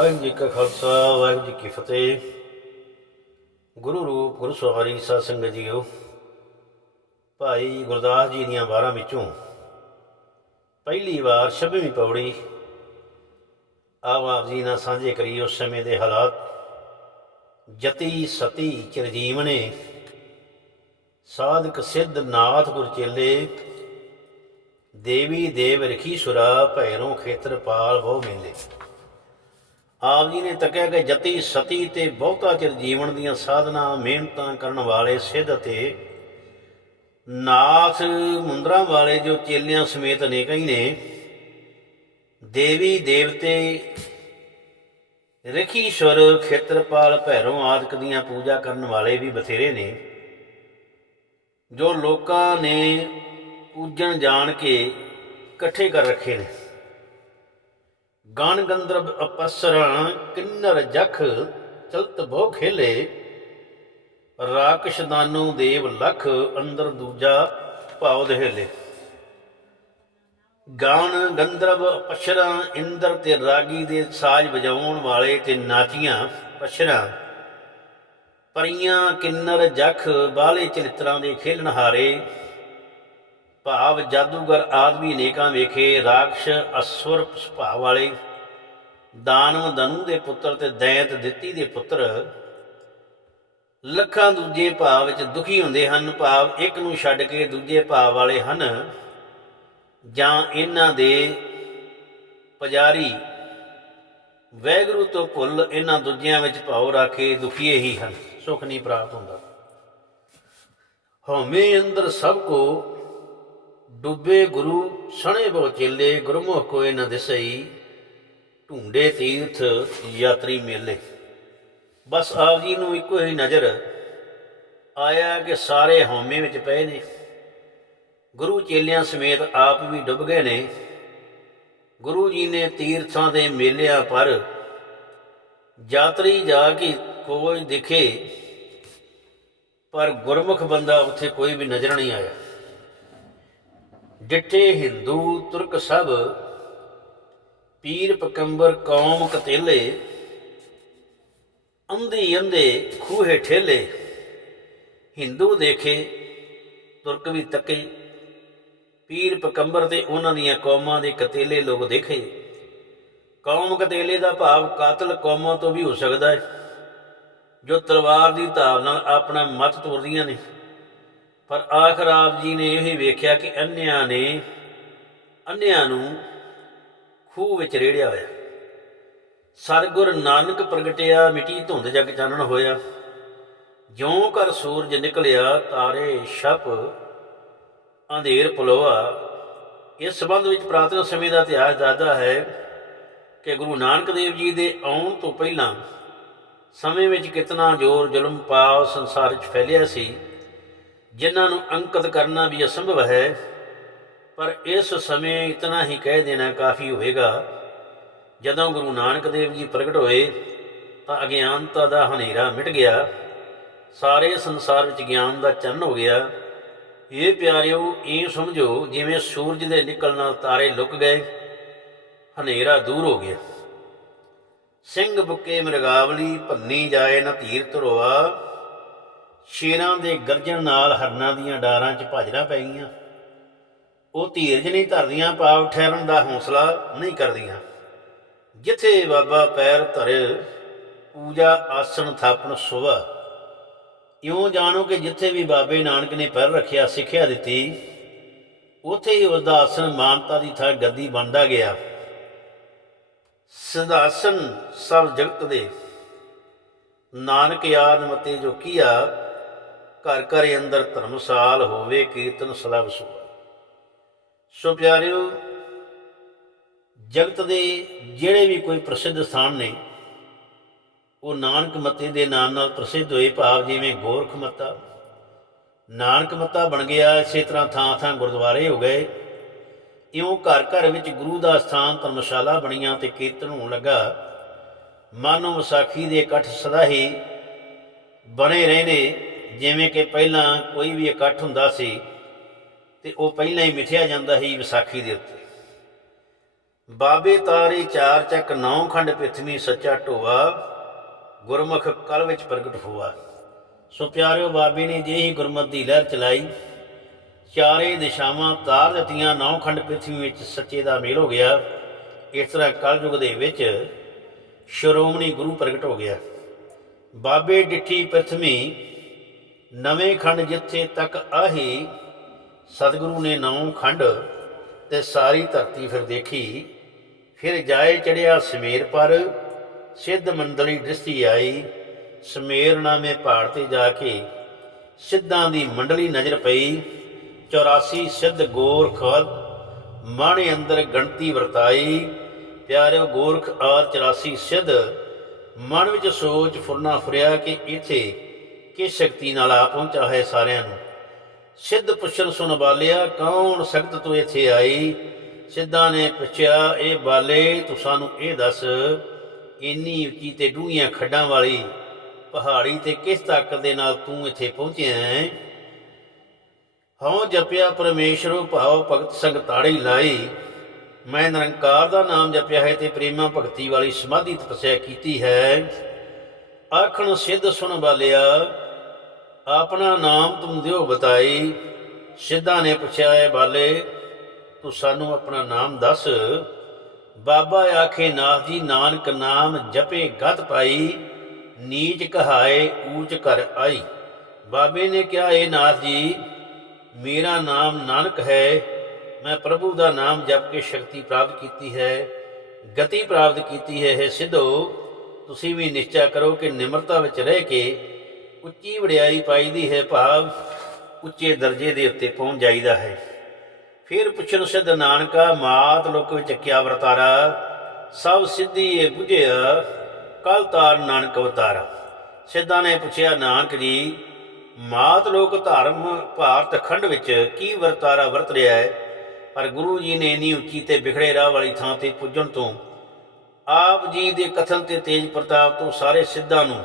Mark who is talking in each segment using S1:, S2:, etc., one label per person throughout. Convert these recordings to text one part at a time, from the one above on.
S1: ਵਾਹਿਗੁਰੂ ਜੀ ਕਾ ਖਾਲਸਾ, ਵਾਹਿਗੁਰੂ ਜੀ ਕੀ ਫਤਿਹ। ਗੁਰੂ ਰੂਪ, ਗੁਰੂ ਸਵਾਰੀ ਸਾਧ ਸੰਗਤ ਜੀਓ। ਭਾਈ ਗੁਰਦਾਸ ਜੀ ਦੀਆਂ ਬਾਰਾਂ ਵਿੱਚੋਂ ਪਹਿਲੀ ਵਾਰ 26ਵੀਂ ਪੌੜੀ ਆਪ ਆਪ ਜੀ ਨਾਲ ਸਾਂਝੇ ਕਰੀ। ਉਸ ਸਮੇਂ ਦੇ ਹਾਲਾਤ ਜਤੀ ਸਤੀ ਚਿਰਜੀਵਨੇ ਸਾਧਕ ਸਿੱਧ ਨਾਥ ਗੁਰ ਚੇਲੇ, ਦੇਵੀ ਦੇਵ ਰਖੀ ਸੁਰਾ ਭੈਰੋਂ ਖੇਤਰ ਪਾਲ ਬਹੁ ਮੇਲੇ। ਆਪ ਜੀ ਨੇ ਤੱਕਿਆ ਕਿ ਜਤੀ ਸਤੀ ਤੇ ਬਹੁਤਾ ਚਿਰ ਜੀਵਨ ਦੀਆਂ ਸਾਧਨਾ ਮਿਹਨਤਾਂ ਕਰਨ ਵਾਲੇ ਸਿੱਧ ਤੇ ਨਾਥ ਮੁੰਦਰਾਂ ਵਾਲੇ ਜੋ ਚੇਲਿਆਂ ਸਮੇਤ ਅਨੇਕਾਂ ਹੀ ਨੇ, ਦੇਵੀ ਦੇਵਤੇ, ਰਖੀਸ਼ਵਰ, ਖੇਤਰਪਾਲ, ਭੈਰੋਂ ਆਦਿਕ ਦੀਆਂ ਪੂਜਾ ਕਰਨ ਵਾਲੇ ਵੀ ਬਥੇਰੇ ਨੇ। ਜੋ ਲੋਕਾਂ ਨੇ ਪੂਜਣ ਜਾਣ ਕੇ ਇਕੱਠੇ ਕਰ ਰੱਖੇ ਨੇ। ਗਣ ਗੰਧਰਵ ਅਪਸਰਾਂ ਕਿੰਨਰ ਜਖ ਚਲਤ ਬਹੁ ਖੇਲੇ। ਰਾਕਸ਼ ਦਾਨੂ ਦੇਵ ਲਖ ਅੰਦਰ ਦੂਜਾ ਭਾਉ ਦਹੇਲੇ। ਗਾਣ ਗੰਧਰਵ ਅਪਸਰਾਂ ਇੰਦਰ ਤੇ ਰਾਗੀ ਦੇ ਸਾਜ਼ ਵਜਾਉਣ ਵਾਲੇ ਤੇ ਨਾਚੀਆਂ ਪਸ਼ਰਾਂ ਪਰੀਆਂ ਕਿੰਨਰ ਜਖ ਬਾਲੇ ਚਰਿਤਰਾਂ ਦੇ ਖੇਲਣਹਾਰੇ ਭਾਵ ਜਾਦੂਗਰ ਆਦਮੀ ਨੇਕਾਂ ਵੇਖੇ, ਰਾਖਸ਼ ਅਸੁਰ ਸੁਭਾਅ ਵਾਲੇ। ਦਾਨਵ ਦਨੂ ਦੇ ਪੁੱਤਰ ਤੇ ਦੈਂਤ ਦਿੱਤੀ ਦੇ ਪੁੱਤਰ। ਲੱਖਾਂ ਦੂਜੇ ਭਾਵ ਵਿੱਚ ਦੁਖੀ ਹੁੰਦੇ ਹਨ, ਭਾਵ ਇੱਕ ਨੂੰ ਛੱਡ ਕੇ ਦੂਜੇ ਭਾਵ ਵਾਲੇ ਹਨ। ਜਾਂ ਇਹਨਾਂ ਦੇ ਪੁਜਾਰੀ। ਵੈਗਰੂ ਤੋਂ ਭੁੱਲ ਇਹਨਾਂ ਦੂਜਿਆਂ ਵਿੱਚ ਭਾਵ ਰੱਖੇ ਦੁਖੀਏ ਹੀ ਹਨ। ਸੁਖ ਨਹੀਂ ਪ੍ਰਾਪਤ ਹੁੰਦਾ। ਹਉਮੈ ਅੰਦਰ ਸਭ ਕੋ ਡੁੱਬੇ ਗੁਰੂ ਸਣੇ ਬਹੁ ਚੇਲੇ ਗੁਰਮੁਖ ਕੋਏ ਨ ਦਿਸਈ। ਢੂੰਡੇ ਤੀਰਥ ਯਾਤਰੀ ਮੇਲੇ। ਬਸ ਆਪ ਜੀ ਨੂੰ ਇੱਕੋ ਹੀ ਨਜ਼ਰ ਆਇਆ ਕਿ ਸਾਰੇ ਹਉਮੈ ਵਿੱਚ ਪਏ ਨੇ। ਗੁਰੂ ਚੇਲਿਆਂ ਸਮੇਤ ਆਪ ਵੀ ਡੁੱਬ ਗਏ ਨੇ। ਗੁਰੂ ਜੀ ਨੇ ਤੀਰਥਾਂ ਦੇ ਮੇਲਿਆਂ ਪਰ ਯਾਤਰੀ ਜਾ ਕੇ ਕੋਈ ਦਿਖੇ, ਪਰ ਗੁਰਮੁਖ ਬੰਦਾ ਉੱਥੇ ਕੋਈ ਵੀ ਨਜ਼ਰ ਨਹੀਂ ਆਇਆ। ਡਿੱਠੇ ਹਿੰਦੂ, ਤੁਰਕ ਸਭ, ਪੀਰ, ਪਕੰਬਰ, ਕੌਮ, ਕਤੇਲੇ, ਅੰਧੇ ਅੰਧੇ, ਖੂਹੇ, ਠੇਲੇ, ਹਿੰਦੂ ਦੇਖੇ, ਤੁਰਕ ਵੀ ਤੱਕੇ, ਪੀਰ, ਪਕੰਬਰ ਤੇ ਉਹਨਾਂ ਦੀਆਂ ਕੌਮਾਂ ਦੇ ਕਤੇਲੇ ਲੋਕ ਦੇਖੇ। ਕੌਮ ਕਤੇਲੇ ਦਾ ਭਾਵ ਕਾਤਲ ਕੌਮਾਂ ਤੋਂ ਵੀ ਹੋ ਸਕਦਾ ਹੈ, ਜੋ ਤਲਵਾਰ ਦੀ ਧਾਰ ਨਾਲ ਆਪਣਾ ਮਤ ਤੋਰਦੀਆਂ ਨੇ। ਪਰ ਆਖਰ ਆਪ ਜੀ ਨੇ ਇਹ ਵੇਖਿਆ ਕਿ ਅੰਨਿਆਂ ਨੇ ਅੰਨਿਆਂ ਨੂੰ ਖੂਹ ਵਿੱਚ ਰੇੜਿਆ ਹੋਇਆ। ਸਰਗੁਰ ਨਾਨਕ ਪ੍ਰਗਟਿਆ, ਮਿੱਟੀ ਧੁੰਦ ਜਗ ਚਾਨਣ ਹੋਇਆ। ਜਿਉਂ ਕਰ ਸੂਰਜ ਨਿਕਲਿਆ, ਤਾਰੇ ਛਪ, ਅੰਧੇਰ ਪਲੋਆ। ਇਸ ਸੰਬੰਧ ਵਿੱਚ ਪ੍ਰਾਤਨ ਸਮੇਂ ਦਾ ਇਤਿਹਾਸ ਦੱਸਦਾ ਹੈ ਕਿ ਗੁਰੂ ਨਾਨਕ ਦੇਵ ਜੀ ਦੇ ਆਉਣ ਤੋਂ ਪਹਿਲਾਂ ਸਮੇਂ ਵਿੱਚ ਕਿਤਨਾ ਜ਼ੋਰ ਜ਼ੁਲਮ, ਪਾਪ, ਸੰਸਾਰ 'ਚ ਫੈਲਿਆ ਸੀ। ਜਿਨ੍ਹਾਂ ਨੂੰ ਅੰਕਿਤ ਕਰਨਾ ਵੀ ਅਸੰਭਵ ਹੈ, ਪਰ ਇਸ ਸਮੇਂ ਇਤਨਾ ਹੀ ਕਹਿ ਦੇਣਾ ਕਾਫੀ ਹੋਵੇਗਾ। ਜਦੋਂ ਗੁਰੂ ਨਾਨਕ ਦੇਵ ਜੀ ਪ੍ਰਗਟ ਹੋਏ, ਤਾਂ ਅਗਿਆਨਤਾ ਦਾ ਹਨੇਰਾ ਮਿਟ ਗਿਆ। ਸਾਰੇ ਸੰਸਾਰ ਵਿੱਚ ਗਿਆਨ ਦਾ ਚੰਨ ਹੋ ਗਿਆ। ਇਹ ਪਿਆਰਿਓ, ਇਹ ਸਮਝੋ, ਜਿਵੇਂ ਸੂਰਜ ਦੇ ਨਿਕਲਣ ਨਾਲ ਤਾਰੇ ਲੁਕ ਗਏ, ਹਨੇਰਾ ਦੂਰ ਹੋ ਗਿਆ। ਸਿੰਘ ਬੁੱਕੇ ਮਰਗਾਵਲੀ ਭੰਨੀ ਜਾਏ ਨਾ ਧੀਰ ਧਰੋਆ। ਸ਼ੇਰਾਂ ਦੇ ਗਰਜਣ ਨਾਲ ਹਰਨਾਂ ਦੀਆਂ ਡਾਰਾਂ 'ਚ ਭਜਣਾ ਪੈ ਗਈਆਂ। ਉਹ ਧੀਰਜ ਨਹੀਂ ਧਰਦੀਆਂ ਪਾਵ ਠਹਿਰਨ ਦਾ ਹੌਸਲਾ ਨਹੀਂ ਕਰਦੀਆਂ। ਜਿੱਥੇ ਬਾਬਾ ਪੈਰ ਧਰੇ, ਪੂਜਾ ਆਸਣ ਥਾਪਣ ਸੁਭਾ ਇਉਂ ਜਾਣੋ ਕਿ ਜਿੱਥੇ ਵੀ ਬਾਬੇ ਨਾਨਕ ਨੇ ਪੈਰ ਰੱਖਿਆ, ਸਿੱਖਿਆ ਦਿੱਤੀ, ਉਥੇ ਹੀ ਉਸ ਦਾ ਆਸਣ ਮਾਨਤਾ ਦੀ ਥਾਂ ਗੱਦੀ ਬਣਦਾ ਗਿਆ। ਸਿਧਾਸਨ ਸਭ ਜਗਤ ਦੇ। ਨਾਨਕ ਯਾਦ ਮਤੇ ਜੋ ਕੀਆ ਘਰ ਘਰ ਅੰਦਰ ਧਰਮਸਾਲ ਹੋਵੇ, ਕੀਰਤਨ ਸਲਬ ਸੁਆ ਸੋ ਪਿਆਰਿਓ, ਜਗਤ ਦੇ ਜਿਹੜੇ ਵੀ ਕੋਈ ਪ੍ਰਸਿੱਧ ਸਥਾਨ ਨੇ, ਉਹ ਨਾਨਕ ਮੱਤੇ ਦੇ ਨਾਮ ਨਾਲ ਪ੍ਰਸਿੱਧ ਹੋਏ ਭਾਵ ਜਿਵੇਂ ਗੋਰਖ ਮੱਤਾ। ਨਾਨਕ ਮੱਤਾ ਬਣ ਗਿਆ, ਇਸੇ ਤਰ੍ਹਾਂ ਥਾਂ ਥਾਂ ਗੁਰਦੁਆਰੇ ਹੋ ਗਏ। ਇਉਂ ਘਰ ਘਰ ਵਿੱਚ ਗੁਰੂ ਦਾ ਸਥਾਨ ਧਰਮਸ਼ਾਲਾ ਬਣੀਆਂ ਤੇ ਕੀਰਤਨ ਹੋਣ ਲੱਗਾ। ਮਾਨੋ ਵਿਸਾਖੀ ਦੇ ਇਕੱਠ ਸਦਾ ਹੀ ਬਣੇ ਰਹਿੰਦੇ ਜਿਵੇਂ ਕਿ ਪਹਿਲਾਂ ਕੋਈ ਵੀ ਇਕੱਠ ਹੁੰਦਾ ਸੀ ਤੇ ਉਹ ਪਹਿਲਾਂ ਹੀ ਮਿਥਿਆ ਜਾਂਦਾ ਸੀ ਵਿਸਾਖੀ ਦੇ ਉੱਤੇ। ਬਾਬੇ ਤਾਰੇ ਚਾਰ ਚੱਕ ਨੌ ਖੰਡ ਪ੍ਰਿਥਵੀ ਸੱਚਾ ਢੋਆ, ਗੁਰਮੁਖ ਕਲ ਵਿੱਚ ਪ੍ਰਗਟ ਹੋਆ। ਸੋ ਪਿਆਰਿਓ ਬਾਬੇ ਨੇ ਜੇ ਹੀ ਗੁਰਮਤਿ ਦੀ ਲਹਿਰ ਚਲਾਈ, ਚਾਰੇ ਦਿਸ਼ਾਵਾਂ ਤਾਰ ਦਿੱਤੀਆਂ, ਨੌ ਖੰਡ ਪ੍ਰਿਥਵੀ ਵਿੱਚ ਸੱਚੇ ਦਾ ਮੇਲ ਹੋ ਗਿਆ। ਇਸ ਤਰ੍ਹਾਂ ਕਲਯੁਗ ਦੇ ਵਿੱਚ ਸ਼੍ਰੋਮਣੀ ਗੁਰੂ ਪ੍ਰਗਟ ਹੋ ਗਿਆ। ਬਾਬੇ ਡਿੱਠੀ ਪ੍ਰਿਥਵੀ ਨਵੇਂ ਖੰਡ ਜਿੱਥੇ ਤੱਕ ਆਹੀ, ਸਤਿਗੁਰੂ ਨੇ ਨੌ ਖੰਡ ਤੇ ਸਾਰੀ ਧਰਤੀ ਫਿਰ ਦੇਖੀ। ਫਿਰ ਜਾਏ ਚੜਿਆ ਸਮੇਰ ਪਰ, ਸਿੱਧ ਮੰਡਲੀ ਦ੍ਰਿਸ਼ਟੀ ਆਈ। ਸਮੇਰ ਨਾਮੇ ਪਹਾੜ ਤੇ ਜਾ ਕੇ ਸਿੱਧਾਂ ਦੀ ਮੰਡਲੀ ਨਜ਼ਰ ਪਈ। 84 ਸਿੱਧ ਗੋਰਖ ਮਣ ਅੰਦਰ ਗਣਤੀ ਵਰਤਾਈ। ਪਿਆਰਿਓ ਗੋਰਖ ਆਰ 84 ਸਿੱਧ, ਮਨ ਵਿੱਚ ਸੋਚ ਫੁਰਨਾ ਫੁਰਿਆ ਕਿ ਇਥੇ ਕਿਸ ਸ਼ਕਤੀ ਨਾਲ ਆ ਪਹੁੰਚਾ ਹੈ ਸਾਰਿਆਂ ਨੂੰ। ਸਿੱਧ ਪੁੱਛਣ ਸੁਣ ਬਾਲਿਆ ਕੌਣ ਸਖਤ ਤੋਂ ਇੱਥੇ ਆਈ? ਸਿੱਧਾਂ ਨੇ ਪੁੱਛਿਆ, ਇਹ ਬਾਲੇ, ਤੂੰ ਸਾਨੂੰ ਇਹ ਦੱਸ, ਇੰਨੀ ਉੱਚੀ ਤੇ ਡੂੰਘੀਆਂ ਖੱਡਾਂ ਵਾਲੀ ਪਹਾੜੀ ਤੇ ਕਿਸ ਤਾਕਤ ਦੇ ਨਾਲ ਤੂੰ ਇੱਥੇ ਪਹੁੰਚਿਆ ਹੈ? ਹਉ ਜਪਿਆ ਪਰਮੇਸ਼ਰੋ ਭਾਵ ਭਗਤ ਸੰਗ ਤਾੜੀ ਲਾਈ। ਮੈਂ ਨਿਰੰਕਾਰ ਦਾ ਨਾਮ ਜਪਿਆ ਹੈ ਤੇ ਪ੍ਰੇਮਾ ਭਗਤੀ ਵਾਲੀ ਸਮਾਧੀ ਤਪੱਸਿਆ ਕੀਤੀ ਹੈ। ਆਖਣ ਸਿੱਧ ਸੁਣ ਬਾਲਿਆ ਆਪਣਾ ਨਾਮ ਤੁਮ ਦਿਓ ਬਤਾਈ। ਸਿੱਧਾ ਨੇ ਪੁੱਛਿਆ ਹੈ ਬਾਲੇ, ਤੂੰ ਸਾਨੂੰ ਆਪਣਾ ਨਾਮ ਦੱਸ। ਬਾਬਾ ਆਖੇ, ਨਾਥ ਜੀ, ਨਾਨਕ ਨਾਮ ਜਪੇ ਗਤ ਪਾਈ, ਨੀਚ ਕਹਾਏ ਊਚ ਕਰ ਆਈ। ਬਾਬੇ ਨੇ ਕਿਹਾ, ਏ ਨਾਥ ਜੀ, ਮੇਰਾ ਨਾਮ ਨਾਨਕ ਹੈ। ਮੈਂ ਪ੍ਰਭੂ ਦਾ ਨਾਮ ਜਪ ਕੇ ਸ਼ਕਤੀ ਪ੍ਰਾਪਤ ਕੀਤੀ ਹੈ, ਗਤੀ ਪ੍ਰਾਪਤ ਕੀਤੀ ਹੈ। ਇਹ ਸਿੱਧੋ, ਤੁਸੀਂ ਵੀ ਨਿਸ਼ਚੈ ਕਰੋ ਕਿ ਨਿਮਰਤਾ ਵਿੱਚ ਰਹਿ ਕੇ ਉੱਚੀ ਵਡਿਆਈ ਪਾਈਦੀ ਹੈ ਭਾਵ ਉੱਚੇ ਦਰਜੇ ਦੇ ਉੱਤੇ ਪਹੁੰਚ ਜਾਈਦਾ ਹੈ। ਫਿਰ ਪੁੱਛਣ ਸਿੱਧ ਨਾਨਕਾ, ਮਾਤ ਲੋਕ ਵਿੱਚ ਕਿਆ ਵਰਤਾਰਾ? ਸਭ ਸਿੱਧੀ ਇਹ ਬੁਝਿਆ, ਕਲ ਤਾਰ ਨਾਨਕ ਅਵਤਾਰਾ। ਸਿੱਧਾਂ ਨੇ ਪੁੱਛਿਆ, ਨਾਨਕ ਜੀ, ਮਾਤ ਲੋਕ ਧਰਮ ਭਾਰਤ ਖੰਡ ਵਿੱਚ ਕੀ ਵਰਤਾਰਾ ਵਰਤ ਰਿਹਾ ਹੈ? ਪਰ ਗੁਰੂ ਜੀ ਨੇ ਇੰਨੀ ਉੱਚੀ ਤੇ ਵਿਖੜੇ ਰਾਹ ਵਾਲੀ ਥਾਂ ਤੇ ਪੁੱਜਣ ਤੋਂ ਆਪ ਜੀ ਦੇ ਕਥਨ ਤੇ ਤੇਜ ਪ੍ਰਤਾਪ ਤੋਂ ਸਾਰੇ ਸਿੱਧਾਂ ਨੂੰ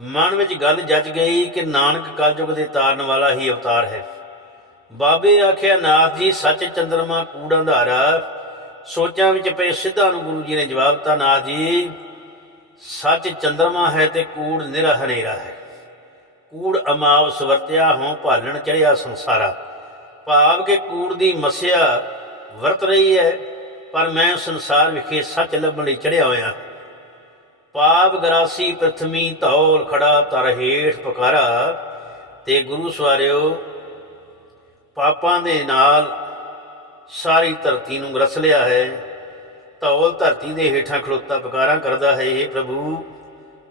S1: ਮਨ ਵਿੱਚ ਗੱਲ ਜੱਜ ਗਈ ਕਿ ਨਾਨਕ ਕਲਯੁਗ ਦੇ ਤਾਰਨ ਵਾਲਾ ਹੀ ਅਵਤਾਰ ਹੈ। ਬਾਬੇ ਆਖਿਆ, ਨਾਥ ਜੀ, ਸੱਚ ਚੰਦਰਮਾ ਕੂੜ ਅੰਧਾਰਾ ਸੋਚਾਂ ਵਿੱਚ ਪਏ ਸਿੱਧਾ ਨੂੰ ਗੁਰੂ ਜੀ ਨੇ ਜਵਾਬ ਦਿੱਤਾ, ਨਾਥ ਜੀ, ਸੱਚ ਚੰਦਰਮਾ ਹੈ ਤੇ ਕੂੜ ਨਿਰਾ ਹਨੇਰਾ ਹੈ। ਕੂੜ ਅਮਾਵ ਸਵਰਤਿਆ ਹੋਂ ਭਾਲਣ ਚੜਿਆ ਸੰਸਾਰਾ। ਭਾਵ ਕਿ ਕੂੜ ਦੀ ਮਸਿਆ ਵਰਤ ਰਹੀ ਹੈ, ਪਰ ਮੈਂ ਸੰਸਾਰ ਵਿਖੇ ਸੱਚ ਲੱਭਣ ਲਈ ਚੜਿਆ ਹੋਇਆ ਪਾਪ ਗਰਾਸੀ ਪ੍ਰਥਮੀ ਧੌਲ ਖੜਾ ਤਰ ਹੇਠ ਪਕਾਰਾ, ਤੇ ਗੁਰੂ ਸਵਾਰਿਓ, ਪਾਪਾਂ ਦੇ ਨਾਲ ਸਾਰੀ ਧਰਤੀ ਨੂੰ ਗਰਸ ਲਿਆ ਹੈ। ਧੌਲ ਧਰਤੀ ਦੇ ਹੇਠਾਂ ਖਲੋਤਾ ਪਕਾਰਾ ਕਰਦਾ ਹੈ ਇਹ ਪ੍ਰਭੂ,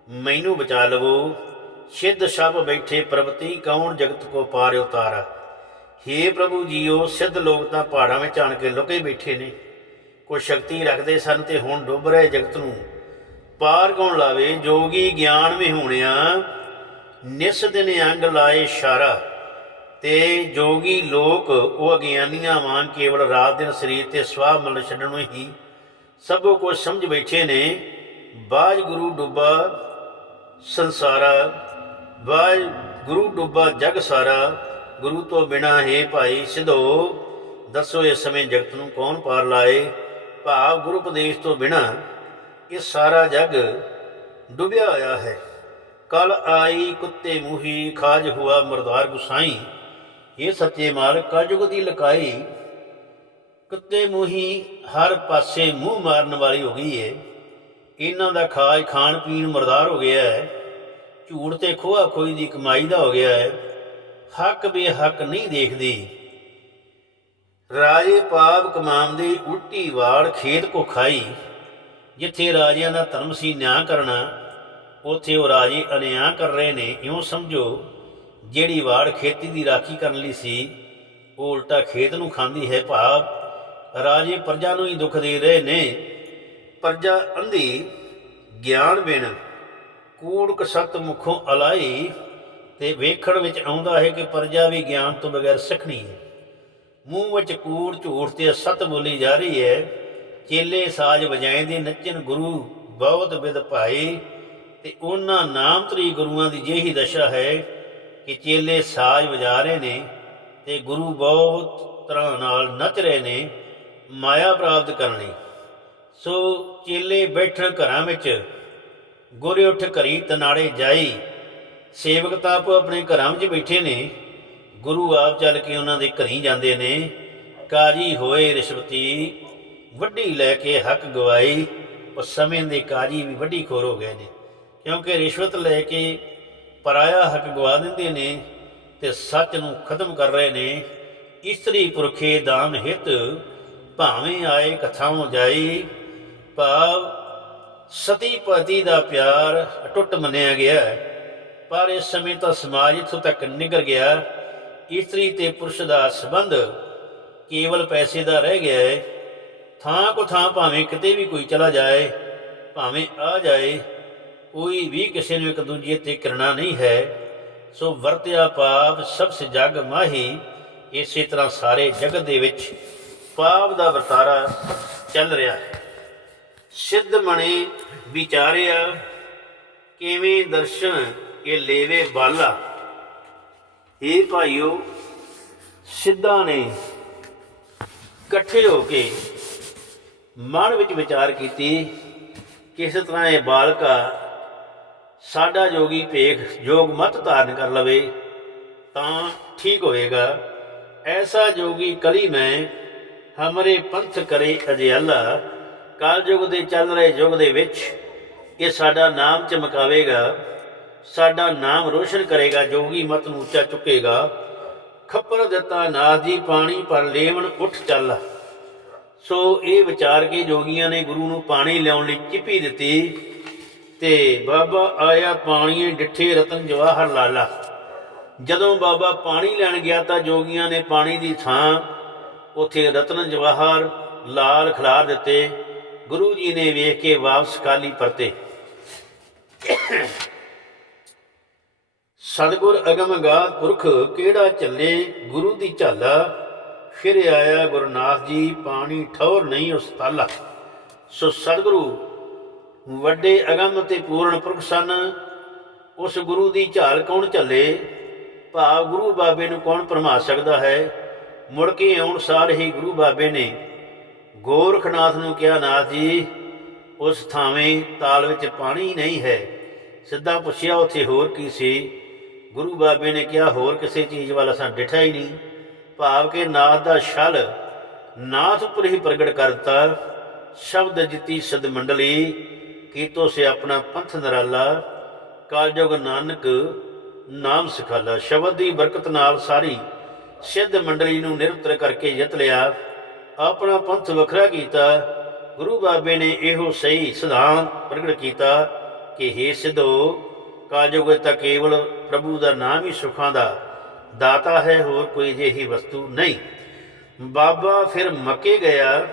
S1: ਮੈਨੂੰ ਬਚਾ ਲਵੋ। ਸਿੱਧ ਸਭ ਬੈਠੇ ਪ੍ਰਵਤੀ ਕੌਣ ਜਗਤ ਕੋ ਪਾਰ ਉਤਾਰਾ? ਹੇ ਪ੍ਰਭੂ ਜੀਓ, ਸਿੱਧ ਲੋਕ ਤਾਂ ਪਹਾੜਾਂ ਵਿੱਚ ਆਣ ਕੇ ਲੁਕੇ ਬੈਠੇ ਨੇ। ਕੋਈ ਸ਼ਕਤੀ ਰੱਖਦੇ ਸਨ ਤੇ ਹੁਣ ਡੁੱਬ ਰਹੇ ਜਗਤ ਨੂੰ। ਪਾਰ ਕੌਣ ਲਾਵੇ? ਜੋਗੀ ਗਿਆਨ ਵਿਹੂਣਿਆ ਨਿਸ ਦਿਨ ਅੰਗ ਲਾਏ ਇਸ਼ਾਰਾ ਤੇ ਜੋਗੀ ਲੋਕ, ਉਹ ਅਗਿਆਨੀਆਂ ਵਾਂ ਕੇਵਲ ਰਾਤ ਦਿਨ ਸਰੀਰ ਤੇ ਸਵਾਹ ਮਲ ਛੱਡਣ ਨੂੰ ਹੀ ਸਭੋ ਕੁਝ ਸਮਝ ਬੈਠੇ ਨੇ। ਬਾਜ ਗੁਰੂ ਡੁੱਬਾ ਸੰਸਾਰਾ। ਬਾਜ ਗੁਰੂ ਡੁੱਬਾ ਜਗ ਸਾਰਾ। ਗੁਰੂ ਤੋਂ ਬਿਨਾ ਹੈ ਭਾਈ ਸਿਧੋ। ਦੱਸੋ ਇਸ ਸਮੇਂ ਜਗਤ ਨੂੰ ਕੌਣ ਪਾਰ ਲਾਏ? ਭਾਵ ਗੁਰੂ ਉਪਦੇਸ਼ ਤੋਂ ਬਿਨਾ ਇਹ ਸਾਰਾ ਜਗ ਡੁੱਬਿਆ ਹੋਇਆ ਹੈ। ਕਲ ਆਈ ਕੁੱਤੇ ਮੂਹੀ, ਖਾਜ ਹੁਆ ਮਰਦਾਰ ਗੁਸਾਈ। ਇਹ ਸੱਚੇ ਮਾਲਕ ਕਲਯੁਗ ਦੀ ਲਕਾਈ। ਕੁੱਤੇ ਮੂਹੀ ਹਰ ਪਾਸੇ ਮੂੰਹ ਮਾਰਨ ਵਾਲੀ ਹੋ ਗਈ ਏ। ਇਹਨਾਂ ਦਾ ਖਾਜ ਖਾਣ ਪੀਣ ਮਰਦਾਰ ਹੋ ਗਿਆ ਹੈ। ਝੂਠ ਤੇ ਖੋਆ ਖੋਈ ਦੀ ਕਮਾਈ ਦਾ ਹੋ ਗਿਆ ਹੈ। ਹੱਕ ਬੇਹੱਕ ਨਹੀਂ ਦੇਖਦੀ। ਰਾਜੇ ਪਾਪ ਕਮਾਮ ਦੀ ਉਲਟੀ ਵਾੜ ਖੇਤ ਕੋ ਖਾਈ। ਜਿੱਥੇ ਰਾਜਿਆਂ ਦਾ ਧਰਮ ਸੀ ਨਿਆਂ ਕਰਨਾ, ਉਥੇ ਉਹ ਰਾਜੇ ਅਨਿਆਂ ਕਰ ਰਹੇ ਨੇ। ਇਉਂ ਸਮਝੋ, ਜਿਹੜੀ ਵਾੜ ਖੇਤੀ ਦੀ ਰਾਖੀ ਕਰਨ ਲਈ ਸੀ, ਉਹ ਉਲਟਾ ਖੇਤ ਨੂੰ ਖਾਂਦੀ ਹੈ। ਭਾਵ ਰਾਜੇ ਪ੍ਰਜਾ ਨੂੰ ਹੀ ਦੁੱਖ ਦੇ ਰਹੇ ਨੇ। ਪ੍ਰਜਾ ਅੰਧੀ ਗਿਆਨ ਬਿਨ ਕੂੜਕ ਸਤ ਮੁਖੋਂ ਅਲਾਈ ਤੇ ਵੇਖਣ ਵਿੱਚ ਆਉਂਦਾ ਹੈ ਕਿ ਪ੍ਰਜਾ ਵੀ ਗਿਆਨ ਤੋਂ ਬਗੈਰ ਸਿੱਖਣੀ ਹੈ। ਮੂੰਹ ਵਿੱਚ ਕੂੜ ਝੂਠ ਤੇ ਸਤ ਬੋਲੀ ਜਾ ਰਹੀ ਹੈ। ਚੇਲੇ ਸਾਜ ਵਜਾਏਂਦੇ ਨੱਚਣ ਗੁਰੂ ਬਹੁਤ ਵਿਦ ਭਾਈ ਤੇ ਉਹਨਾਂ ਨਾਮ ਤਰੀ ਗੁਰੂਆਂ ਦੀ ਜਿਹੀ ਦਸ਼ਾ ਹੈ ਕਿ ਚੇਲੇ ਸਾਜ ਵਜਾ ਰਹੇ ਨੇ ਤੇ ਗੁਰੂ ਬਹੁਤ ਤਰ੍ਹਾਂ ਨਾਲ ਨੱਚ ਰਹੇ ਨੇ, ਮਾਇਆ ਪ੍ਰਾਪਤ ਕਰਨੀ। ਸੋ ਚੇਲੇ ਬੈਠਣ ਘਰਾਂ ਵਿੱਚ, ਗੋਰੇ ਉੱਠ ਘਰੀ ਤਨਾੜੇ ਜਾਈ। ਸੇਵਕ ਤਾਂ ਆਪੋ ਆਪਣੇ ਘਰਾਂ ਵਿੱਚ ਬੈਠੇ ਨੇ, ਗੁਰੂ ਆਪ ਚੱਲ ਕੇ ਉਹਨਾਂ ਦੇ ਘਰੀ ਜਾਂਦੇ ਨੇ। ਕਾਜੀ ਹੋਏ ਰਿਸ਼ਵਤੀ ਵੱਡੀ ਲੈ ਕੇ ਹੱਕ ਗਵਾਈ ਉਸ ਸਮੇਂ ਦੇ ਕਾਜੀ ਵੀ ਵੱਡੀ ਖੋਰ ਹੋ ਗਏ ਨੇ। ਕਿਉਂਕਿ ਰਿਸ਼ਵਤ ਲੈ ਕੇ ਪਰਾਇਆ ਹੱਕ ਗਵਾ ਦਿੰਦੇ ਨੇ ਤੇ ਸੱਚ ਨੂੰ ਖਤਮ ਕਰ ਰਹੇ ਨੇ, ਇਸਤਰੀ ਪੁਰਖੇ ਦਾਨ ਹਿਤ ਭਾਵੇਂ ਆਏ ਕਥਾਉ ਜਾਈ, ਭਾਵ ਸਤੀ ਪਤੀ ਦਾ ਪਿਆਰ ਅਟੁੱਟ ਮੰਨਿਆ ਗਿਆ ਪਰ ਇਸ ਸਮੇਂ ਤਾਂ ਸਮਾਜ ਇੱਥੋਂ ਤੱਕ ਨਿਗਰ ਗਿਆ, ਇਸਤਰੀ ਤੇ ਪੁਰਸ਼ ਦਾ ਸੰਬੰਧ ਕੇਵਲ ਪੈਸੇ ਦਾ ਰਹਿ ਗਿਆ ਹੈ। ਥਾਂ ਕੋ ਥਾਂ ਭਾਵੇਂ ਕਿਤੇ ਵੀ ਕੋਈ ਚਲਾ ਜਾਏ, ਭਾਵੇਂ ਆ ਜਾਏ, ਕੋਈ ਵੀ ਕਿਸੇ ਨੂੰ ਇੱਕ ਦੂਜੇ ਤੇ ਕਰਨਾ ਨਹੀਂ ਹੈ, ਸੋ ਵਰਤਿਆ ਪਾਪ ਸਭ ਸੇ ਜਗ ਮਾਹੀ, ਇਸੇ ਤਰ੍ਹਾਂ ਸਾਰੇ ਜਗਤ ਦੇ ਵਿੱਚ ਪਾਪ ਦਾ ਵਰਤਾਰਾ ਚੱਲ ਰਿਹਾ ਹੈ। ਸਿੱਧ ਮਣੇ ਵਿਚਾਰਿਆ, ਕਿਵੇਂ ਦਰਸ਼ਨ ਇਹ ਲੇਵੇ ਬਾਲਾ। ਇਹ ਭਾਈਓ, ਸਿੱਧਾਂ ਨੇ ਇਕੱਠੇ ਹੋ ਕੇ ਮਨ ਵਿੱਚ ਵਿਚਾਰ ਕੀਤੀ, ਕਿਸ ਤਰ੍ਹਾਂ ਇਹ ਬਾਲਕਾ ਸਾਡਾ ਜੋਗੀ ਭੇਖ ਜੋਗ ਮਤ ਧਾਰਨ ਕਰ ਲਵੇ, ਤਾਂ ਠੀਕ ਹੋਏਗਾ ਐਸਾ ਜੋਗੀ ਕਲੀ ਮੈਂ, ਹਮਰੇ ਪੰਥ ਕਰੇ ਅਜਿਆਲਾ ਕਾਲ ਯੁਗ ਦੇ ਚੱਲ ਰਹੇ ਯੁਗ ਦੇ ਵਿੱਚ, ਇਹ ਸਾਡਾ ਨਾਮ ਚਮਕਾਵੇਗਾ, ਸਾਡਾ ਨਾਮ ਰੋਸ਼ਨ ਕਰੇਗਾ, ਜੋਗੀ ਮਤ ਨੂੰ ਉੱਚਾ ਚੁੱਕੇਗਾ। ਖੱਪਰ ਦਿੱਤਾ, ਨਾਦੀ ਪਾਣੀ ਪਰ ਲੇਵਣ ਉੱਠ ਚੱਲ। ਸੋ ਇਹ ਵਿਚਾਰ ਕੇ ਜੋਗੀਆਂ ਨੇ ਗੁਰੂ ਨੂੰ ਪਾਣੀ ਲਿਆਉਣ ਲਈ ਚਿਪੀ ਦਿੱਤੀ ਤੇ ਬਾਬਾ ਆਇਆ ਪਾਣੀ ਡਿੱਠੇ ਰਤਨ ਜਵਾਹਰ ਲਾਲਾ। ਜਦੋਂ ਬਾਬਾ ਪਾਣੀ ਲੈਣ ਗਿਆ ਤਾਂ ਜੋਗੀਆਂ ਨੇ ਪਾਣੀ ਦੀ ਥਾਂ ਉਥੇ ਰਤਨ ਜਵਾਹਰ ਲਾਲ ਖਿਲਾਰ ਦਿੱਤੇ। ਗੁਰੂ ਜੀ ਨੇ ਵੇਖ ਕੇ ਵਾਪਸ ਕਾਲੀ ਪਰਤੇ। ਸਤਿਗੁਰ ਅਗਮਗਾਤ ਪੁਰਖ ਕਿਹੜਾ ਚੱਲੇ ਗੁਰੂ ਦੀ ਝਾਲਾ ਫਿਰ ਆਇਆ ਗੁਰਨਾਥ ਜੀ, ਪਾਣੀ ਠੌਰ ਨਹੀਂ ਉਸ ਤਾਲਾ। ਸੋ ਸਤਿਗੁਰੂ ਵੱਡੇ ਅਗਮ ਤੇ ਪੂਰਨ ਪੁਰਖ ਸਨ। ਉਸ ਗੁਰੂ ਦੀ ਝਾਲ ਕੌਣ ਝੱਲੇ? ਭਾਵ ਗੁਰੂ ਬਾਬੇ ਨੂੰ ਕੌਣ ਭਰਮਾ ਸਕਦਾ ਹੈ? ਮੁੜ ਕੇ ਆਉਣ ਸਾਰ ਹੀ ਗੁਰੂ ਬਾਬੇ ਨੇ ਗੋਰਖਨਾਥ ਨੂੰ ਕਿਹਾ, ਨਾਥ ਜੀ, ਉਸ ਥਾਵੇਂ ਤਾਲ ਵਿੱਚ ਪਾਣੀ ਨਹੀਂ ਹੈ। ਸਿੱਧਾ ਪੁੱਛਿਆ, ਉੱਥੇ ਹੋਰ ਕੀ ਸੀ? ਗੁਰੂ ਬਾਬੇ ਨੇ ਕਿਹਾ, ਹੋਰ ਕਿਸੇ ਚੀਜ਼ ਵੱਲ ਅਸਾਂ ਡਿਠਾ ਹੀ ਨਹੀਂ। ਭਾਵ ਕਿ ਨਾਥ ਦਾ ਛਲ ਨਾਥ ਉੱਪਰ ਹੀ ਪ੍ਰਗਟ ਕਰਤਾ। ਸ਼ਬਦ ਜਿੱਤੀ ਸਦ ਮੰਡਲੀ, ਕੀਤੋ ਸੇ ਆਪਣਾ ਪੰਥ ਨਰਾਲਾ। ਕਾਲਜੋਗ ਨਾਨਕ, ਨਾਮ ਸਿਖਾਲਾ। ਸ਼ਬਦ ਦੀ ਬਰਕਤ ਨਾਲ ਸਾਰੀ ਸਿੱਧ ਮੰਡਲੀ ਨੂੰ ਨਿਰੁੱਤਰ ਕਰਕੇ ਜਿੱਤ ਲਿਆ। ਆਪਣਾ ਪੰਥ ਵੱਖਰਾ ਕੀਤਾ। ਗੁਰੂ ਬਾਬੇ ਨੇ ਇਹੋ ਸਹੀ ਸਿਧਾਂਤ ਪ੍ਰਗਟ ਕੀਤਾ ਕਿ हे ਸਿੱਧੋ ਕਾਲਯੁਗ ਤਾਂ ਕੇਵਲ ਪ੍ਰਭੂ ਦਾ ਨਾਮ ਹੀ ਸੁਖਾਂ ਦਾ ਦਾਤਾ ਹੈ, ਹੋਰ ਕੋਈ ਜਿਹੀ ਵਸਤੂ ਨਹੀਂ। ਬਾਬਾ ਫਿਰ ਮੱਕੇ ਗਿਆ।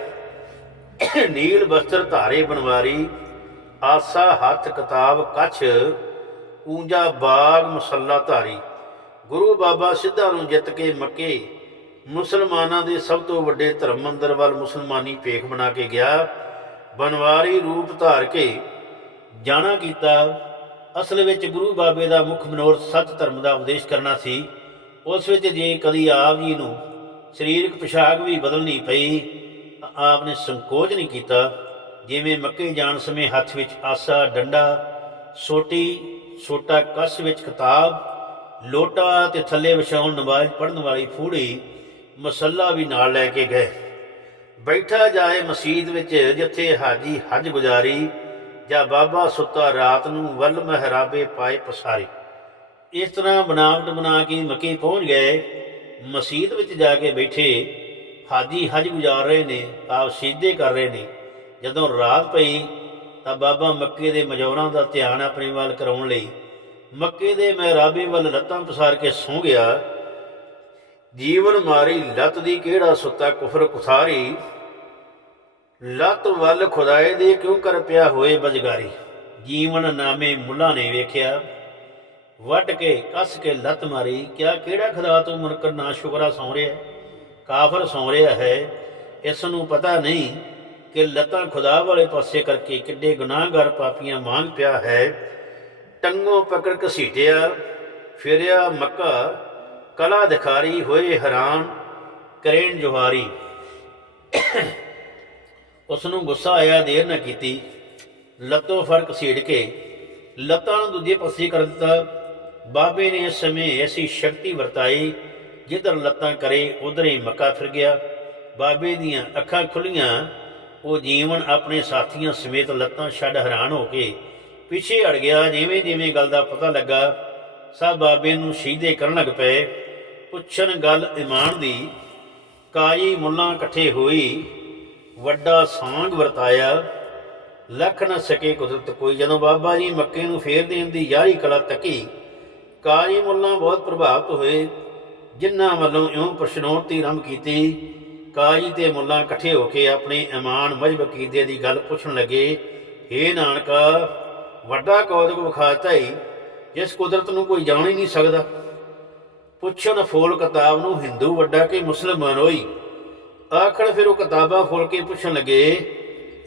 S1: ਨੀਲ ਵਸਤਰ ਧਾਰੇ ਬਨਵਾਰੀ ਆਸਾ ਹੱਥ ਕਿਤਾਬ ਕਛ ਊਂਜਾ ਬਾਗ ਮੁਸੱਲਾ ਧਾਰੀ। ਗੁਰੂ ਬਾਬਾ ਸਿੱਧਾ ਨੂੰ ਜਿੱਤ ਕੇ ਮੱਕੇ। ਮੁਸਲਮਾਨਾਂ ਦੇ ਸਭ ਤੋਂ ਵੱਡੇ ਧਰਮ ਮੰਦਰ ਵੱਲ ਮੁਸਲਮਾਨੀ ਪੇਖ ਬਣਾ ਕੇ ਗਿਆ। ਬਨਵਾਰੀ ਰੂਪ ਧਾਰ ਕੇ ਜਾਣਾ ਕੀਤਾ। ਅਸਲ ਵਿੱਚ ਗੁਰੂ ਬਾਬੇ ਦਾ ਮੁੱਖ ਮਨੋਰਥ ਸੱਚ ਧਰਮ ਦਾ ਉਪਦੇਸ਼ ਕਰਨਾ ਸੀ। ਉਸ ਵਿੱਚ ਜੇ ਕਦੀ ਆਪ ਜੀ ਨੂੰ ਸਰੀਰਕ ਪੋਸ਼ਾਕ ਵੀ ਬਦਲਣੀ ਪਈ, ਤਾਂ ਆਪ ਨੇ ਸੰਕੋਚ ਨਹੀਂ ਕੀਤਾ। ਜਿਵੇਂ ਮੱਕੇ ਜਾਣ ਸਮੇਂ ਹੱਥ ਵਿੱਚ ਆਸਾ, ਡੰਡਾ, ਸੋਟੀ ਛੋਟਾ ਕਸ ਵਿੱਚ ਕਿਤਾਬ, ਲੋਟਾ ਤੇ ਥੱਲੇ ਵਿਛਾਉਣ ਨਮਾਜ਼ ਪੜ੍ਹਨ ਵਾਲੀ ਫੂੜੀ ਮਸੱਲਾ ਵੀ ਨਾਲ ਲੈ ਕੇ ਗਏ। ਬੈਠਾ ਜਾਏ ਮਸਜਿਦ ਵਿੱਚ ਜਿੱਥੇ ਹਾਜੀ ਹਜ ਗੁਜ਼ਾਰੀ ਜਾਂ ਬਾਬਾ ਸੁੱਤਾ ਰਾਤ ਨੂੰ ਵੱਲ ਮਹਿਰਾਬੇ ਪਾਏ ਪਸਾਰੀ। ਇਸ ਤਰ੍ਹਾਂ ਬਣਾਵਟ ਬਣਾ ਕੇ ਮੱਕੇ ਪਹੁੰਚ ਗਏ। ਮਸਜਿਦ ਵਿੱਚ ਜਾ ਕੇ ਬੈਠੇ, ਹਾਜੀ ਹਜ ਗੁਜ਼ਾਰ ਰਹੇ ਨੇ, ਆਪ ਸਿੱਧੇ ਕਰ ਰਹੇ ਨੇ। ਜਦੋਂ ਰਾਤ ਪਈ, ਤਾਂ ਬਾਬਾ ਮੱਕੇ ਦੇ ਮਜੌਰਾਂ ਦਾ ਧਿਆਨ ਆਪਣੇ ਵੱਲ ਕਰਾਉਣ ਲਈ ਮੱਕੇ ਦੇ ਮਹਿਰਾਬੇ ਵੱਲ ਲੱਤਾਂ ਪਸਾਰ ਕੇ ਸੌਂ ਗਿਆ। ਜੀਵਨ ਮਾਰੀ ਲੱਤ ਦੀ ਕਿਹੜਾ ਸੁੱਤਾ ਕੁਫਰ ਕੁਥਾਰੀ ਲੱਤ ਵੱਲ ਖੁਦਾਏ ਦੇ ਕਿਉਂ ਕਰ ਪਿਆ ਹੋਏ ਬਜਗਾਰੀ। ਜੀਵਨ ਨਾਮੇ ਮੁੱਲਾ ਨੇ ਵੇਖਿਆ। ਵੱਟ ਕੇ, ਕੱਸ ਕੇ ਲੱਤ ਮਾਰੀ ਕਿਆ ਕਿਹੜਾ ਖੁਦਾ ਤੋਂ ਮੁਨਕਰ ਨਾ ਸ਼ੁਕਰਾ ਸੌ ਰਿਹਾ ਕਾਫਰ ਸੌ ਰਿਹਾ ਹੈ। ਇਸ ਨੂੰ ਪਤਾ ਨਹੀਂ ਕਿ ਲੱਤਾਂ ਖੁਦਾ ਵਾਲੇ ਪਾਸੇ ਕਰਕੇ ਕਿੱਡੇ ਗੁਨਾਹਗਰ ਪਾਪੀਆਂ ਮੰਗ ਪਿਆ ਹੈ। ਟੰਗੋਂ ਪਕੜ ਘਸੀਟਿਆ ਫਿਰਿਆ ਮੱਕਾ, ਕਲਾ ਦਿਖਾਰੀ, ਹੋਏ ਹੈਰਾਨ, ਕਰੇਨ ਜੁਹਾਰੀ। ਉਸ ਨੂੰ ਗੁੱਸਾ ਆਇਆ, ਦੇਰ ਨਾ ਕੀਤੀ। ਲੱਤੋਂ ਫ਼ਰਕ ਸੀੜ ਕੇ, ਲੱਤਾਂ ਨੂੰ ਦੂਜੇ ਪਾਸੇ ਕਰ ਦਿੱਤਾ। ਬਾਬੇ ਨੇ ਇਸ ਸਮੇਂ ਐਸੀ ਸ਼ਕਤੀ ਵਰਤਾਈ, ਜਿੱਧਰ ਲੱਤਾਂ ਕਰੇ, ਉਧਰ ਹੀ ਮੱਕਾ ਫਿਰ ਗਿਆ। ਬਾਬੇ ਦੀਆਂ ਅੱਖਾਂ ਖੁੱਲੀਆਂ, ਉਹ ਜੀਵਨ ਆਪਣੇ ਸਾਥੀਆਂ ਸਮੇਤ ਲੱਤਾਂ ਛੱਡ ਹੈਰਾਨ ਹੋ ਕੇ ਪਿੱਛੇ ਅੜ ਗਿਆ। ਜਿਵੇਂ ਜਿਵੇਂ ਗੱਲ ਦਾ ਪਤਾ ਲੱਗਾ, ਸਭ ਬਾਬੇ ਨੂੰ ਸ਼ਹੀਦੇ ਕਰਨ ਲੱਗ ਪਏ। ਪੁੱਛਣ ਗੱਲ ਇਮਾਨ ਦੀ, ਕਾਜੀ ਮੁੱਲਾਂ ਇਕੱਠੇ ਹੋਈ, ਵੱਡਾ ਸਾਂਗ ਵਰਤਾਇਆ। ਲੱਖ ਨਾ ਸਕੇ ਕੁਦਰਤ ਕੋਈ, ਜਦੋਂ ਬਾਬਾ ਜੀ ਮੱਕੇ ਨੂੰ ਫੇਰ ਦੇਣ ਦੀ ਯਾਰੀ ਕਲਾ ਤੱਕੀ ਕਾਜੀ ਮੁੱਲਾਂ ਬਹੁਤ ਪ੍ਰਭਾਵਿਤ ਹੋਏ, ਜਿਨ੍ਹਾਂ ਵੱਲੋਂ ਇਉਂ ਪ੍ਰਸ਼ਨੋਰਤੀ ਰੰਭ ਕੀਤੀ। ਕਾਜੀ ਤੇ ਮੁੱਲਾਂ ਇਕੱਠੇ ਹੋ ਕੇ ਆਪਣੇ ਇਮਾਨ ਮਜਬ ਕੀਦੇ ਦੀ ਗੱਲ ਪੁੱਛਣ ਲੱਗੇ ਏ ਨਾਨਕਾ, ਵੱਡਾ ਕੌਤਕ ਵਿਖਾਤਾ ਹੀ ਜਿਸ ਕੁਦਰਤ ਨੂੰ ਕੋਈ ਜਾਣ ਹੀ ਨਹੀਂ ਸਕਦਾ। ਪੁੱਛਣ ਫੋਲ ਕਿਤਾਬ ਨੂੰ ਹਿੰਦੂ ਵੱਡਾ ਕਿ ਮੁਸਲਮਾਨ ਹੋਈ? ਆਖਰ ਫਿਰ ਉਹ ਕਿਤਾਬਾਂ ਫੋਲ ਕੇ ਪੁੱਛਣ ਲੱਗੇ,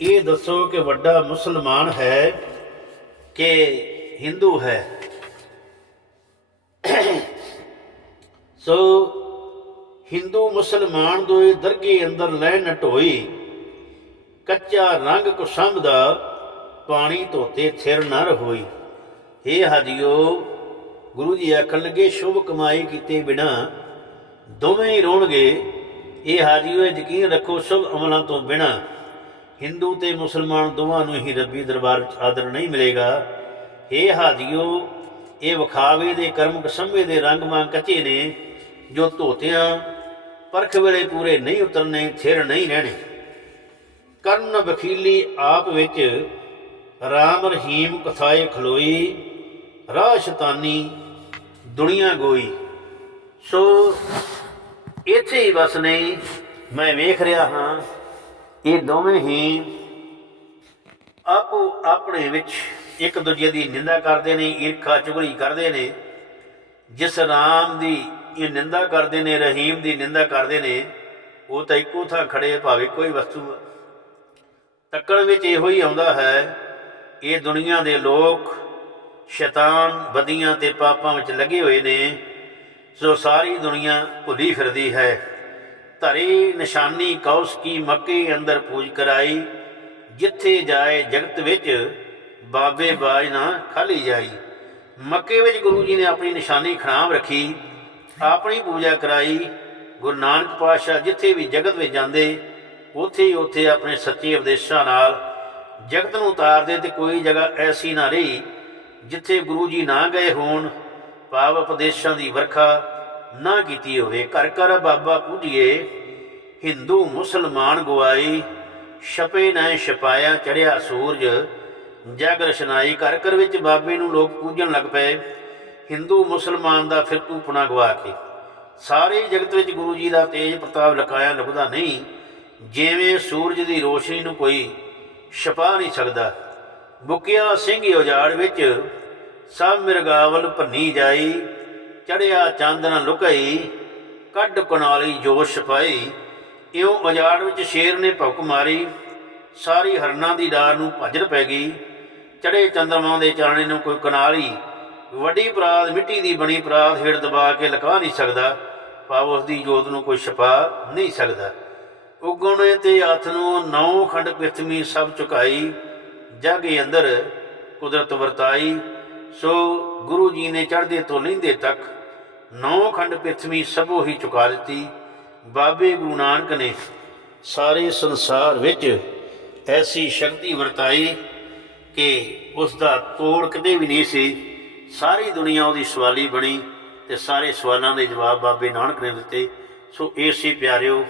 S1: ਇਹ ਦੱਸੋ ਕਿ ਵੱਡਾ ਮੁਸਲਮਾਨ ਹੈ ਕਿ ਹਿੰਦੂ ਹੈ? ਸੋ ਹਿੰਦੂ ਮੁਸਲਮਾਨ ਦੋਏ ਦਰਗੇ ਅੰਦਰ ਲੈ ਨਟੋਈ ਕੱਚਾ ਰੰਗ ਕੁਸੰਭ ਦਾ ਪਾਣੀ ਧੋਤੇ ਥਿਰ ਨਰ ਹੋਈ। ਇਹ ਹදිਓ ਗੁਰੂ ਜੀ ਆਖਣ ਲੱਗੇ, ਸ਼ੁਭ ਕਮਾਈ ਕੀਤੇ ਬਿਨਾ ਦੋਵੇਂ ਹੀ ਰੋਣਗੇ। ਇਹ ਹਾਜੀਓ, ਇਹ ਯਕੀਨ ਰੱਖੋ, ਸ਼ੁਭ ਅਮਲਾਂ ਤੋਂ ਬਿਨਾ ਹਿੰਦੂ ਤੇ ਮੁਸਲਮਾਨ ਦੋਵਾਂ ਨੂੰ ਹੀ ਰੱਬੀ ਦਰਬਾਰ ਵਿੱਚ ਆਦਰ ਨਹੀਂ ਮਿਲੇਗਾ। ਇਹ ਹਾਜੀਓ ਇਹ ਵਿਖਾਵੇ ਦੇ ਕਰਮ ਸੰਭੇ ਦੇ ਰੰਗ ਵਾਂ ਕੱਚੇ ਨੇ, ਜੋ ਧੋਤਿਆਂ ਪਰਖ ਵੇਲੇ ਪੂਰੇ ਨਹੀਂ ਉਤਰਨੇ, ਥਿਰ ਨਹੀਂ ਰਹਿਣੇ। ਕਰਨ ਵਖੀਲੀ ਆਪ ਵਿੱਚ ਰਾਮ ਰਹੀਮ ਕਥਾਏ ਖਲੋਈ, ਰਾਹ ਸ਼ੈਤਾਨੀ ਦੁਨੀਆ ਗੋਈ। ਸੋ ਇੱਥੇ ਹੀ ਬਸ ਨਹੀਂ ਮੈਂ ਵੇਖ ਰਿਹਾ ਹਾਂ, ਇਹ ਦੋਵੇਂ ਹੀ ਆਪੋ ਆਪਣੇ ਵਿੱਚ ਇੱਕ ਦੂਜੇ ਦੀ ਨਿੰਦਾ ਕਰਦੇ ਨੇ, ਈਰਖਾ ਚੁਗਲੀ ਕਰਦੇ ਨੇ। ਜਿਸ ਰਾਮ ਦੀ ਇਹ ਨਿੰਦਾ ਕਰਦੇ ਨੇ, ਰਹੀਮ ਦੀ ਨਿੰਦਾ ਕਰਦੇ ਨੇ, ਉਹ ਤਾਂ ਇੱਕੋ ਥਾਂ ਖੜੇ ਭਾਵੇਂ ਕੋਈ ਵਸਤੂ ਤੱਕਣ ਵਿੱਚ ਇਹੋ ਹੀ ਆਉਂਦਾ ਹੈ, ਇਹ ਦੁਨੀਆ ਦੇ ਲੋਕ ਸ਼ੈਤਾਨ ਬਦੀਆਂ ਤੇ ਪਾਪਾਂ ਵਿੱਚ ਲੱਗੇ ਹੋਏ ਨੇ, ਸੋ ਸਾਰੀ ਦੁਨੀਆ ਭੁੱਲੀ ਫਿਰਦੀ ਹੈ। ਧਰੀ ਨਿਸ਼ਾਨੀ, ਕੌਸ ਕੀ ਮੱਕੇ ਅੰਦਰ ਪੂਜ ਕਰਾਈ, ਜਿੱਥੇ ਜਾਏ ਜਗਤ ਵਿੱਚ ਬਾਬੇ ਬਾਜ ਨਾ ਖਾਲੀ ਜਾਈ। ਮੱਕੇ ਵਿੱਚ ਗੁਰੂ ਜੀ ਨੇ ਆਪਣੀ ਨਿਸ਼ਾਨੀ ਖੜਾਮ ਰੱਖੀ, ਆਪਣੀ ਪੂਜਾ ਕਰਾਈ। ਗੁਰੂ ਨਾਨਕ ਪਾਤਸ਼ਾਹ ਜਿੱਥੇ ਵੀ ਜਗਤ ਵਿੱਚ ਜਾਂਦੇ, ਉੱਥੇ ਹੀ ਉੱਥੇ ਆਪਣੇ ਸੱਚੇ ਉਪਦੇਸ਼ਾਂ ਨਾਲ ਜਗਤ ਨੂੰ ਉਤਾਰਦੇ ਤੇ ਕੋਈ ਜਗ੍ਹਾ ਐਸੀ ਨਾ ਰਹੀ ਜਿੱਥੇ ਗੁਰੂ ਜੀ ਨਾ ਗਏ ਹੋਣ, ਭਾਵ ਉਪਦੇਸ਼ਾਂ ਦੀ ਵਰਖਾ ਨਾ ਕੀਤੀ ਹੋਵੇ। ਘਰ ਘਰ ਬਾਬਾ ਪੂਜੀਏ, ਹਿੰਦੂ ਮੁਸਲਮਾਨ ਗਵਾਈ ਛਪੇ ਨਾ ਛਪਾਇਆ ਚੜਿਆ ਸੂਰਜ। ਜਗ ਰਸ਼ਨਾਈ ਘਰ ਘਰ ਵਿੱਚ ਬਾਬੇ ਨੂੰ ਲੋਕ ਪੂਜਣ ਲੱਗ ਪਏ, ਹਿੰਦੂ ਮੁਸਲਮਾਨ ਦਾ ਫਿਰ ਧੂਪਣਾ ਗਵਾ ਕੇ। ਸਾਰੇ ਜਗਤ ਵਿੱਚ ਗੁਰੂ ਜੀ ਦਾ ਤੇਜ ਪ੍ਰਤਾਪ ਲਕਾਇਆ ਲੁਕਦਾ ਨਹੀਂ, ਜਿਵੇਂ ਸੂਰਜ ਦੀ ਰੋਸ਼ਨੀ ਨੂੰ ਕੋਈ ਛਪਾ ਨਹੀਂ ਸਕਦਾ। ਬੁਕਿਆ ਸਿੰਘ ਉਜਾੜ ਵਿੱਚ, ਸਭ ਮਿਰਗਾਵਲ ਭੰਨੀ ਜਾਈ, ਚੜਿਆ ਚਾਂਦਨ ਲੁਕਈ, ਕੱਢ ਕਨਾਲੀ ਜੋਸ਼ ਛਪਾਈ। ਇਉਂ ਉਜਾੜ ਵਿੱਚ ਸ਼ੇਰ ਨੇ ਭੁੱਕ ਮਾਰੀ, ਸਾਰੀ ਹਰਨਾਂ ਦੀ ਡਾਰ ਨੂੰ ਭੱਜਰ ਪੈ ਗਈ। ਚੜੇ ਚੰਦਰਮਾ ਦੇ ਚਾਣੇ ਨੂੰ ਕੋਈ ਕਨਾਲੀ ਵੱਡੀ ਪ੍ਰਾਦ ਮਿੱਟੀ ਦੀ ਬਣੀ ਪ੍ਰਾਦ ਹੇਠ ਦਬਾ ਕੇ ਲਕਾ ਨਹੀਂ ਸਕਦਾ, ਭਾਵ ਉਸ ਦੀ ਜੋਤ ਨੂੰ ਕੋਈ ਛਪਾ ਨਹੀਂ ਸਕਦਾ। ਉਗਣੇ ਤੇ ਹੱਥ ਨੂੰ ਨੌ ਖੰਡ ਪ੍ਰਿਥਵੀ ਸਭ ਚੁਕਾਈ ਜਾਗੇ ਅੰਦਰ ਕੁਦਰਤ ਵਰਤਾਈ। ਸੋ ਗੁਰੂ ਜੀ ਨੇ ਚੜ੍ਹਦੇ ਤੋਂ ਲੈਂਦੇ ਤੱਕ ਨੌ ਖੰਡ ਪ੍ਰਿਥਵੀ ਸਭੋ ਹੀ ਚੁਕਾ ਦਿੱਤੀ। ਬਾਬੇ ਗੁਰੂ ਨਾਨਕ ਨੇ ਸਾਰੇ ਸੰਸਾਰ ਵਿੱਚ ਐਸੀ ਸ਼ਕਤੀ ਵਰਤਾਈ ਕਿ ਉਸ ਦਾ ਤੋੜ ਕਦੇ ਵੀ ਨਹੀਂ ਸੀ। ਸਾਰੀ ਦੁਨੀਆ ਉਹਦੀ ਸਵਾਲੀ ਬਣੀ ਤੇ ਸਾਰੇ ਸਵਾਲਾਂ ਦੇ ਜਵਾਬ ਬਾਬੇ ਨਾਨਕ ਨੇ ਦਿੱਤੇ। ਸੋ ਏਸੀ ਪਿਆਰਿਓ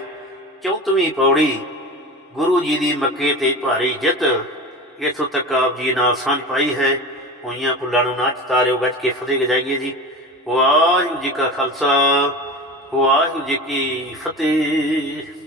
S1: ਚੌਥਵੀਂ ਪੌੜੀ ਗੁਰੂ ਜੀ ਦੀ ਮੱਕੇ ਤੇ ਭਾਰੀ ਜਿੱਤ। ਇਥੋਂ ਤੱਕ ਆਪ ਜੀ ਨਾਲ ਸਾਂਝ ਪਾਈ ਹੈ। ਹੋਈਆਂ ਪੁੱਲਾਂ ਨੂੰ ਨਾਚ ਤਾਰਿਓ, ਗੱਜ ਕੇ ਫਤਿਹ ਗਜਾਈਏ ਜੀ। ਵਾਹਿਗੁਰੂ ਜੀ ਕਾ ਖਾਲਸਾ, ਵਾਹਿਗੁਰੂ ਜੀ ਕੀ ਫਤਿਹ।